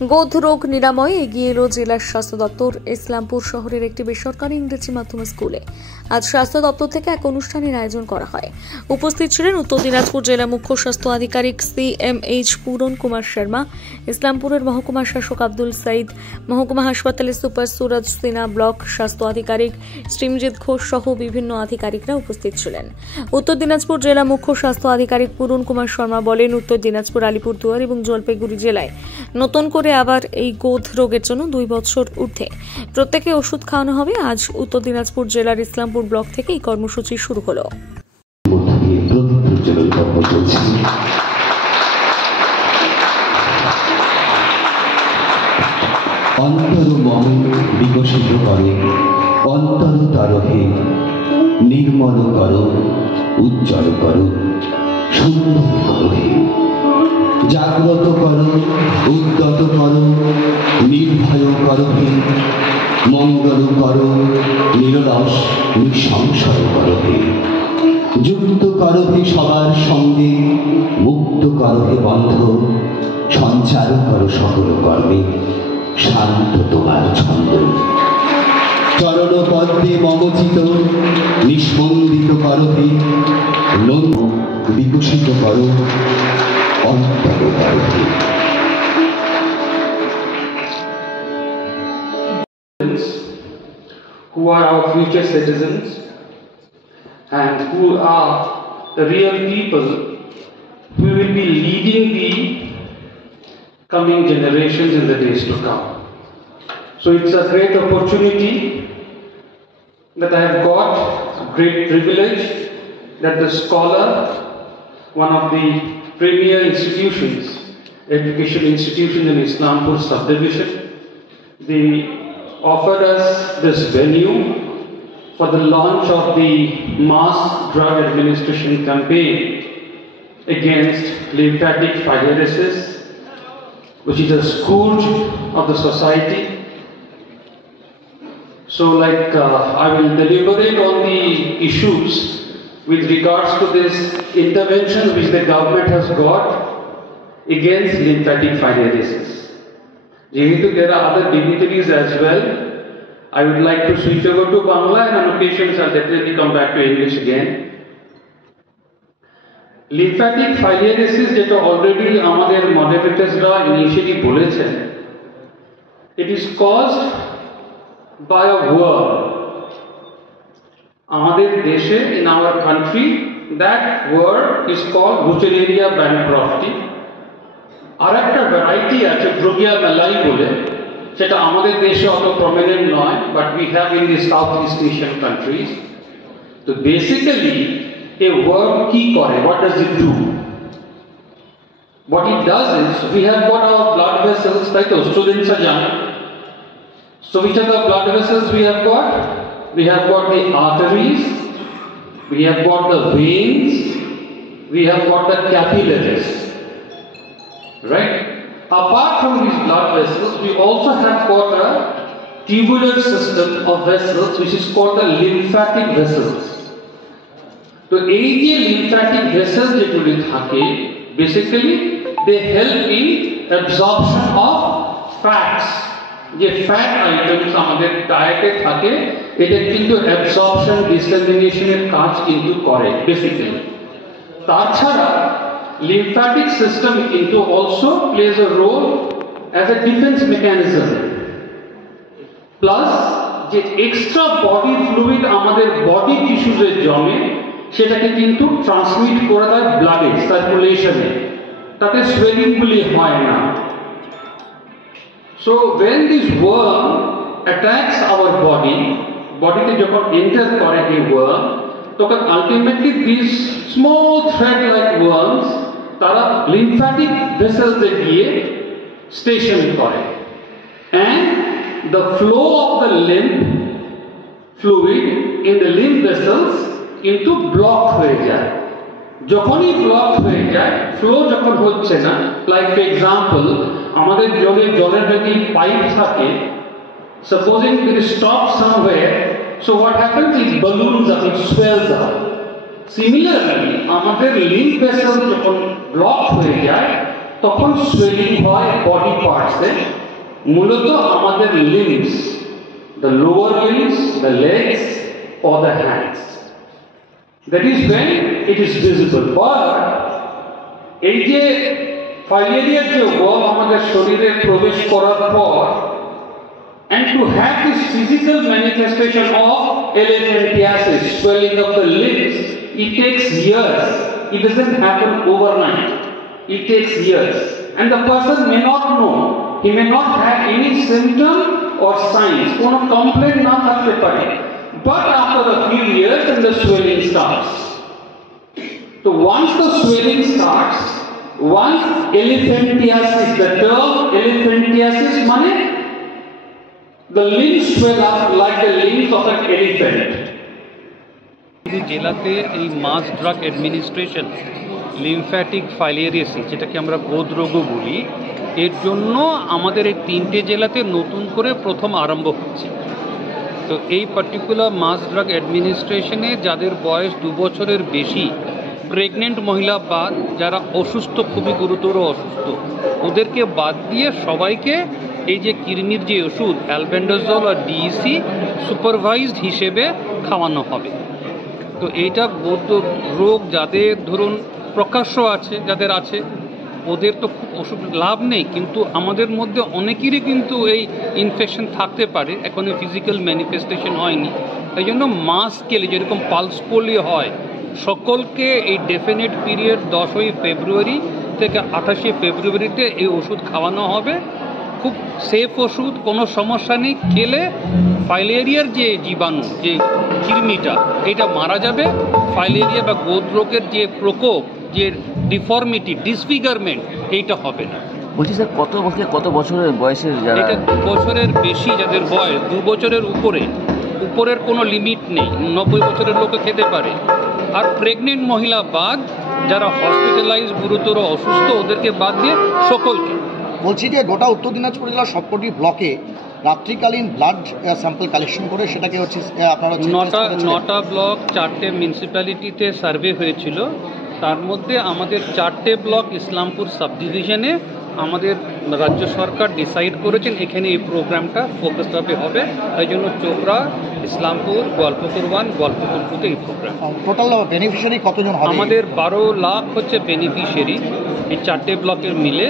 গোধ রোগ নিরাময়ে এগিয়ে এলো জেলার স্বাস্থ্য দপ্তর। ইসলামপুর শহরের একটি বেসরকারি ইংরেজি মাধ্যম স্কুলে আজ স্বাস্থ্য দপ্তর থেকে এক অনুষ্ঠানের আয়োজন করা হয়। উপস্থিত ছিলেন উত্তর দিনাজপুর জেলা মুখ্য স্বাস্থ্য আধিকারিক CMH পূরণ কুমার শর্মা, ইসলামপুরের মহকুমা শাসক আব্দুল সাইদ, মহকুমা হাসপাতালের সুপার সুরজ সিনহা, ব্লক স্বাস্থ্য আধিকারিক শ্রীমজিৎ ঘোষ সহ বিভিন্ন আধিকারিকরা উপস্থিত ছিলেন। উত্তর দিনাজপুর জেলা মুখ্য স্বাস্থ্য আধিকারিক পূরণ কুমার শর্মা বলেন, উত্তর দিনাজপুর, আলিপুরদুয়ার এবং জলপাইগুড়ি জেলায় নতুন করে আবার এই গোধ রোগের জন্য 2 বছর ঊর্ধ্বে প্রত্যেকে ওষুধ খাওয়ানো হবে। আজ উত্তর দিনাজপুর জেলার ইসলামপুর ব্লক থেকে এই কর্মসূচি শুরু হলো। বিকশিত করে, অন্তর তারহে নির্মল করো, উজ্জ্বল করো, সুন্দর করো, জাগ্রত করো, উদ্যত করো, নির্ভয় করো, মঙ্গল করো, নিরলস নিঃসংশয় করো, যুক্ত করো সবার সঙ্গে, মুক্ত করো বন্ধ, সঞ্চার করো সকল কর্মে, শান্ত তোমার ছন্দ, চরণ পদ্মে মমচিত নিস্পন্দিত করো, বিকশিত করো, অন্তর করো। Who are our future citizens and who are the real people who will be leading the coming generations in the days to come. So it's a great opportunity that I have got, a great privilege that the scholar, one of the premier institutions, education institution in Islampur subdivision, they offered us this venue for the launch of the mass drug administration campaign against lymphatic filariasis, which is a scourge of the society. So I will deliberate on the issues with regards to this intervention which the government has got against lymphatic filariasis. Jehetu there are other dignitaries as well, I would like to switch over to Bangla, and on occasions I'll definitely come back to English again. Lymphatic filariasis যেটা already আমাদের মডারেটরসরা initially বলেছেন, it is caused by a worm. আমাদের দেশে, in our country, that worm is called Butyleria bancrofti. আর একটা variety আছে ড্রোগিয়া মেলাই বলে, সেটা আমাদের দেশে অত প্রমিনেন্ট নয়, but we have in the south east Asian countries. তো বেসিক্যালি a worm কি করে, what does it do? What it does is, we have got our blood vessels, তাই তো স্টুডেন্টসরা জানে। So which are the blood vessels we have got? We have got the arteries, we have got the veins, we have got the capillaries, right? Apart from these blood vessels, we also have got a tubular system of vessels which is called the lymphatic vessels. So এই যে lymphatic vessels যেগুলি থাকে, basically they help in absorption of fats. যে fat items আমাদের ডায়েটে থাকে, এটা কিন্তু অ্যাবসর্পশন ডিসেমিনেশনের কাজ কিন্তু করে বেসিক্যালি। তাছাড়া লিম্ফ্যাটিক সিস্টেম কিন্তু also plays a role as a defence mechanism. Plus যে এক্সট্রা বডি ফ্লুইড আমাদের বডি টিস্যুজে জমে, সেটাকে কিন্তু ট্রান্সমিট করে দেয় ব্লাডে, সার্কুলেশনে, তাতে সোয়েলিংগুলি হয় না। So when this worm attacks our body, bodyতে যখন এন্টার করে এই worm, তখন ultimately these small thread-like worms তারা lymphatic vessels এ গিয়ে স্টেশন করে, and the flow of the lymph fluid in the lymph vessels কিন্তু ব্লক হয়ে যায়। যখনই ব্লক হয়ে যায়, ফ্লো যখন হচ্ছে না, লাইক ফর এক্সাম্পল আমাদের জলের যদি পাইপ থাকে, supposing it stops somewhere, so what happens is balloons up, it swells up. Similarly, আমাদের lymph vessels যখন ব্লক হয়ে যায়, তখন সোয়েলিং হয় বডি পার্টসে, মূলত আমাদের limbs, the lower limbs, the legs or the hands. That is when it is visible. But এই যে ফাইলেরিয়ার যে ওয়াল আমাদের শরীরে প্রবেশ করার পর, and to have this physical manifestation of elephantiasis, swelling of the limbs, it takes years. It doesn't happen overnight. It takes years, and the person may not know. He may not have any symptom or signs. কোনো complaint না থাকতে পারে, but after a few years, then the swelling starts. So once the swelling starts, once elephantiasis, the term elephantiasis means the limbs swell up like the limbs of an elephant. জেলাতে এই মাস drug administration lymphatic ফাইলিয়ারিয়াসিস, যেটাকে আমরা গোদরোগও বলি, এর জন্য আমাদের এই 3টে জেলাতে নতুন করে প্রথম আরম্ভ হচ্ছে। তো এই পার্টিকুলার মাস ড্রাগ অ্যাডমিনিস্ট্রেশনে যাদের বয়স 2 বছরের বেশি, প্রেগনেন্ট মহিলা বাদ, যারা অসুস্থ, খুবই গুরুতর অসুস্থ, ওদেরকে বাদ দিয়ে সবাইকে এই যে কৃমির যে ওষুধ অ্যালবেন্ডাজল আর ডিইসি সুপারভাইজড হিসেবে খাওয়ানো হবে। তো এইটা রোগ যাদের ধরুন প্রকাশ্য আছে, যাদের আছে, ওদের তো খুব ওষুধ লাভ নেই, কিন্তু আমাদের মধ্যে অনেকেরই কিন্তু এই ইনফেকশন থাকতে পারে, এখনো ফিজিক্যাল ম্যানিফেস্টেশন হয়নি। তাই জন্য মাস স্কেলে যেরকম পালস পোলিও হয়, সকলকে এই ডেফিনিট পিরিয়ড 10ই ফেব্রুয়ারি থেকে 28শে ফেব্রুয়ারিতে এই ওষুধ খাওয়ানো হবে। খুব সেফ ওষুধ, কোনো সমস্যা নেই। খেলে ফাইলেরিয়ার যে জীবাণু, যে কৃমিটা, এটা মারা যাবে। ফাইলেরিয়া বা গোদরোগের যে প্রকোপ, যে ডিফর্মিটি, ডিসফিগারমেন্ট, এইটা হবে না। বলছি স্যার, কত বছরের বয়সের যারা? এটা 2 বছরের বেশি যাদের বয়স, 2 বছরের উপরের কোনো লিমিট নেই। 90 বছরের লোকে খেতে পারে। আর প্রেগনেন্ট মহিলা বাদ, যারা হসপিটালাইজ, গুরুতর অসুস্থ, ওদেরকে বাদ দিয়ে সকলকে। বলছি যে গোটা উত্তর দিনাজপুর জেলার সবকটি ব্লকে রাত্রিকালীন ব্লাড স্যাম্পল কালেকশন করে সেটাকে হচ্ছে আপনারা 9টা ব্লক, 4টে মিউনিসিপ্যালিটিতে সার্ভে হয়েছিল। তার মধ্যে আমাদের 4টে ব্লক ইসলামপুর সাব ডিভিশনে আমাদের রাজ্য সরকার ডিসাইড করেছেন এখানে এই প্রোগ্রামটা ফোকাসভাবে হবে। তাই জন্য চোপড়া, ইসলামপুর, গোয়ালপুকুর 1, গোয়ালপুকুর 2-তে এই প্রোগ্রাম। টোটাল বেনিফিশিয়ারি কতজন হবে? আমাদের 12 লাখ হচ্ছে বেনিফিশিয়ারি এই 4টে ব্লকের মিলে।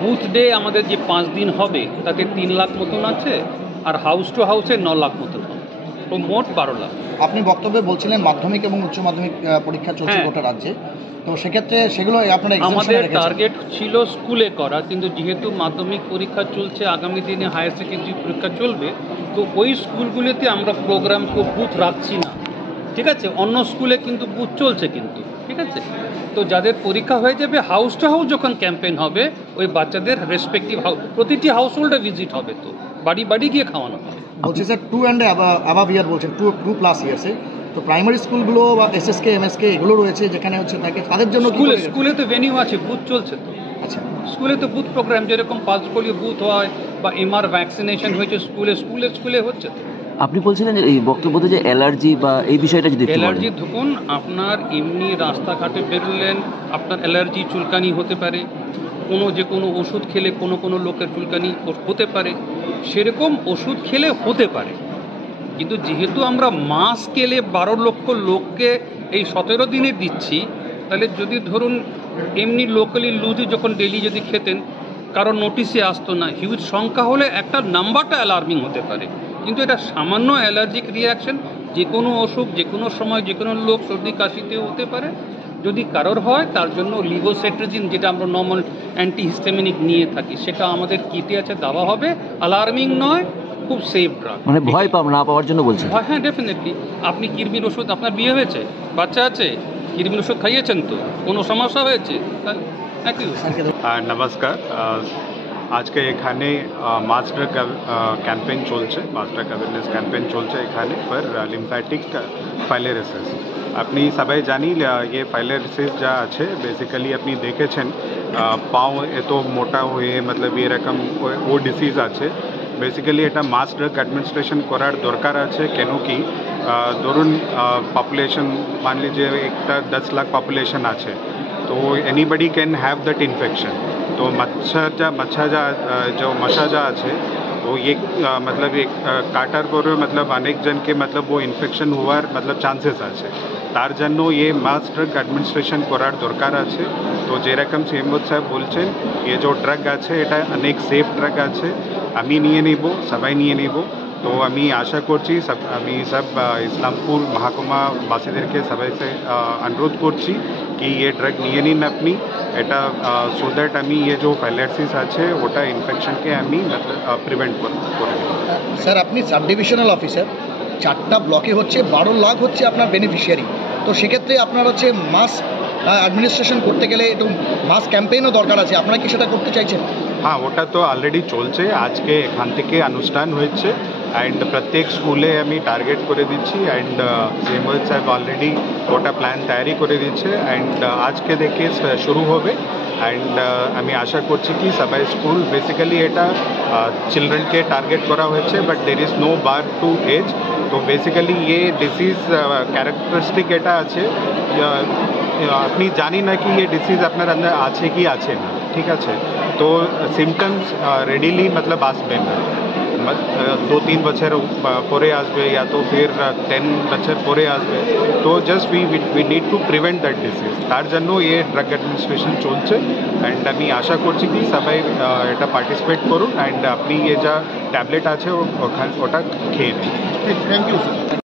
বুথ ডে আমাদের যে 5 দিন হবে তাতে 3 লাখ মতন আছে, আর হাউস টু হাউসে 9 লাখ মতন হবে, তো মোট 12 লাখ। আপনি বক্তব্যে বলছিলেন মাধ্যমিক এবং উচ্চ মাধ্যমিক পরীক্ষা চলছে গোটা রাজ্যে, তো সেক্ষেত্রে সেগুলো আপনারা আমাদের টার্গেট ছিল স্কুলে করা, কিন্তু যেহেতু মাধ্যমিক পরীক্ষা চলছে, আগামী দিনে হায়ার সেকেন্ডারি পরীক্ষা চলবে, তো ওই স্কুলগুলিতে আমরা প্রোগ্রামকে বুথ রাখছি না। ঠিক আছে, অন্য স্কুলে কিন্তু বুথ চলছে কিন্তু, ঠিক আছে। তো যাদের পরীক্ষা হয়ে যাবে, হাউস টু হাউস যখন ক্যাম্পেইন হবে, ওই বাচ্চাদের রেসপেক্টিভ হাউস, প্রতিটি হাউস হোল্ডে ভিজিট হবে, তো বাড়ি বাড়ি গিয়ে খাওয়ানো হবে। বলছি স্যার 2 and above ইয়ার বলছেন, 2+ ইয়ার্সে, তো প্রাইমারি স্কুলগুলো বা এসএসকে, এমএসকে এগুলো রয়েছে যেখানে হচ্ছে তাদের জন্য স্কুলে তো ভেনিউ আছে, বুথ চলছে তো। আচ্ছা, স্কুলে তো বুথ প্রোগ্রাম, যেরকম পালস পোলিও বুথ হয় বা এমআর ভ্যাকসিনেশন হয়েছে স্কুলে হচ্ছে। আপনি বলছিলেন যে এই বক্তব্যতে যে অ্যালার্জি বা এই বিষয়টা যদি অ্যালার্জি ধরুন আপনার এমনি রাস্তাঘাটে বেরোলেন, আপনার অ্যালার্জি, চুলকানি হতে পারে, যে কোনো ওষুধ খেলে কোনো লোকের চুলকানি হতে পারে, সেরকম ওষুধ খেলে হতে পারে। কিন্তু যেহেতু আমরা মাস স্কেলে 12 লক্ষ লোককে এই 17 দিনে দিচ্ছি, তাহলে যদি ধরুন এমনি লোকালি লুজি যখন ডেলি যদি খেতেন, কারণ নোটিশে আসতো না, হিউজ সংখ্যা হলে একটা নাম্বারটা অ্যালার্মিং হতে পারে। কিন্তু এটা সামান্য অ্যালার্জিক রিয়াকশন, যে কোনো অসুখ, যে কোনো সময়, যে কোনো লোক সর্দি কাশিতেও হতে পারে। যদি কারোর হয়, তার জন্য লিভোসেট্রিজিন, যেটা আমরা নর্মাল অ্যান্টিহিস্টামিনিক নিয়ে থাকি, সেটা আমাদের কিটে আছে, দেওয়া হবে। অ্যালার্মিং নয়, খুব সেফ ড্রাগ। মানে ভয় না পাওয়ার জন্য বলছেন? হ্যাঁ, ডেফিনেটলি। আপনি কৃমির ওষুধ, আপনার বিয়ে হয়েছে, বাচ্চা আছে, কৃমির ওষুধ খাইয়েছেন, তো কোনো সমস্যা হয়েছে? নমস্কার, আজকে এখানে মাস ড্রাগ ক্যাম্পেইন চলছে, মাস ড্রাগ অ্যাওয়ারনেস ক্যাম্পেইন চলছে এখানে ফর লিম্ফ্যাটিক ফাইলেরিয়াসিস। আপনি সবাই জানি ये ফাইলেরিয়াসিস যা আছে, বেসিক্যালি আপনি দেখেছেন পাও এত মোটা হয়ে, মতলব এরকম ও ডিসিজ আছে। বেসিক্যালি এটা মাস ড্রাগ অ্যাডমিনিস্ট্রেশন করার দরকার আছে, কেন কি ধরুন পপুলেশন মান লিজিয়ে একটা 10 লাখ পপুলেশন আছে, तो anybody can have that infection. तो जो मशा আছে तो ये मतलब एक কাটার পরে मतलब अनेक जन के मतलब वो इन्फेक्शन হওয়ার मतलब চান্সেস আছে। তার জন্য ये মাস ড্রাগ অ্যাডমিনিস্ট্রেশন করার দরকার আছে। তো যেরকম সিএমও সাহেব বলছেন ये जो ড্রাগ আছে এটা অনেক সেফ ড্রাগ আছে, আমি নিয়ে নিব, সবাই নিয়ে নিব। তো আমি আশা করছি আমি সব ইসলামপুর মহকুমা বাসীদেরকে সবাই অনুরোধ করছি কি ये ড্রাগ নিয়ে নিন আপনি, এটা সো দ্যাট আমি ये जो ফাইলাইটিস আছে ওটা ইনফেকশনকে আমি প্রিভেন্ট করে। স্যার আপনি সাব ডিভিশনাল অফিসার, 4টা ব্লকে হচ্ছে 12 লাখ হচ্ছে আপনার বেনিফিশিয়ারি, তো সেক্ষেত্রে আপনার হচ্ছে মাস অ্যাডমিনিস্ট্রেশন করতে গেলে একটু মাস ক্যাম্পেইনও দরকার আছে, আপনারা কি সেটা করতে চাইছেন? হ্যাঁ, ওটা তো অলরেডি চলছে, আজকে এখান থেকে অনুষ্ঠান হয়েছে অ্যান্ড প্রত্যেক স্কুলে আমি টার্গেট করে দিচ্ছি অ্যান্ড সিএমও সাহেব অলরেডি ওটা প্ল্যান তৈরি করে দিচ্ছে অ্যান্ড আজকে থেকে শুরু হবে অ্যান্ড আমি আশা করছি কি সবাই স্কুল বেসিক্যালি এটা চিলড্রেনকে টার্গেট করা হয়েছে but there is no bar to age. তো বেসিক্যালি ये ডিসিজ ক্যারেক্টারিস্টিক এটা আছে, আপনি জানি না কি ये ডিসিজ আপনার আন্দার আছে কি আছে না, ঠিক আছে? তো সিমটমস রেডিলি मतलब আসবে না, 2-3 বছর পরে আসবে या तो फिर 10 বছর পরে আসবে। তো just we need to prevent that ডিসিজ, তার জন্য ये ড্রাগ অ্যাডমিনিস্ট্রেশন চলছে অ্যান্ড আমি আশা করছি কি সবাই এটা পার্টিসিপেট করুন অ্যান্ড আপনি ये যা ট্যাবলেট আছে ওটা খেয়ে নিন। Thank you sir.